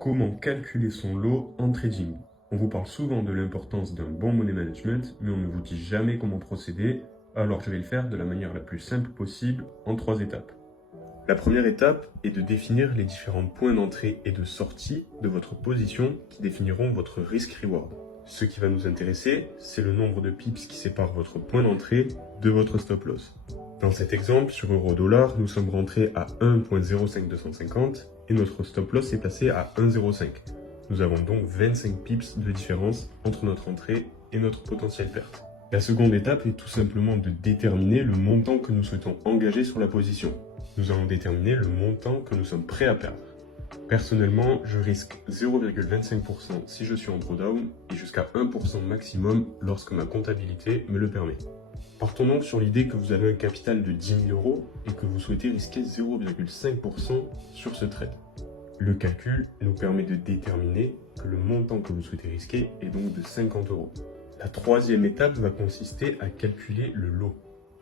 Comment calculer son lot en trading? On vous parle souvent de l'importance d'un bon money management, mais on ne vous dit jamais comment procéder, alors je vais le faire de la manière la plus simple possible en 3 étapes. La première étape est de définir les différents points d'entrée et de sortie de votre position qui définiront votre risk-reward. Ce qui va nous intéresser, c'est le nombre de pips qui sépare votre point d'entrée de votre stop-loss. Dans cet exemple, sur euro-dollar, nous sommes rentrés à 1.05250 et notre stop-loss est placé à 1.05. Nous avons donc 25 pips de différence entre notre entrée et notre potentielle perte. La seconde étape est tout simplement de déterminer le montant que nous souhaitons engager sur la position. Nous allons déterminer le montant que nous sommes prêts à perdre. Personnellement, je risque 0,25% si je suis en drawdown et jusqu'à 1% maximum lorsque ma comptabilité me le permet. Partons donc sur l'idée que vous avez un capital de 10 000 € et que vous souhaitez risquer 0,5% sur ce trade. Le calcul nous permet de déterminer que le montant que vous souhaitez risquer est donc de 50 €. La troisième étape va consister à calculer le lot.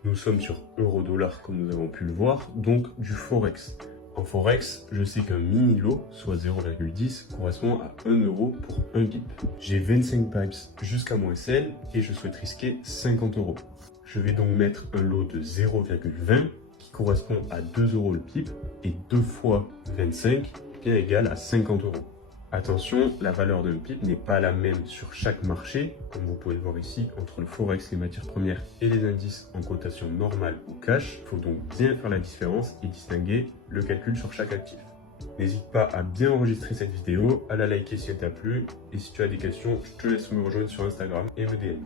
Nous sommes sur euro-dollar comme nous avons pu le voir, donc du forex. En forex, je sais qu'un mini lot, soit 0,10, correspond à 1 € pour 1 pip. J'ai 25 pips jusqu'à mon SL et je souhaite risquer 50 €. Je vais donc mettre un lot de 0,20 qui correspond à 2 € le pip et 2 fois 25 bien égal à 50 €. Attention, la valeur d'un pip n'est pas la même sur chaque marché, comme vous pouvez le voir ici, entre le forex, les matières premières et les indices en cotation normale ou cash. Il faut donc bien faire la différence et distinguer le calcul sur chaque actif. N'hésite pas à bien enregistrer cette vidéo, à la liker si elle t'a plu, et si tu as des questions, je te laisse me rejoindre sur Instagram et me DM.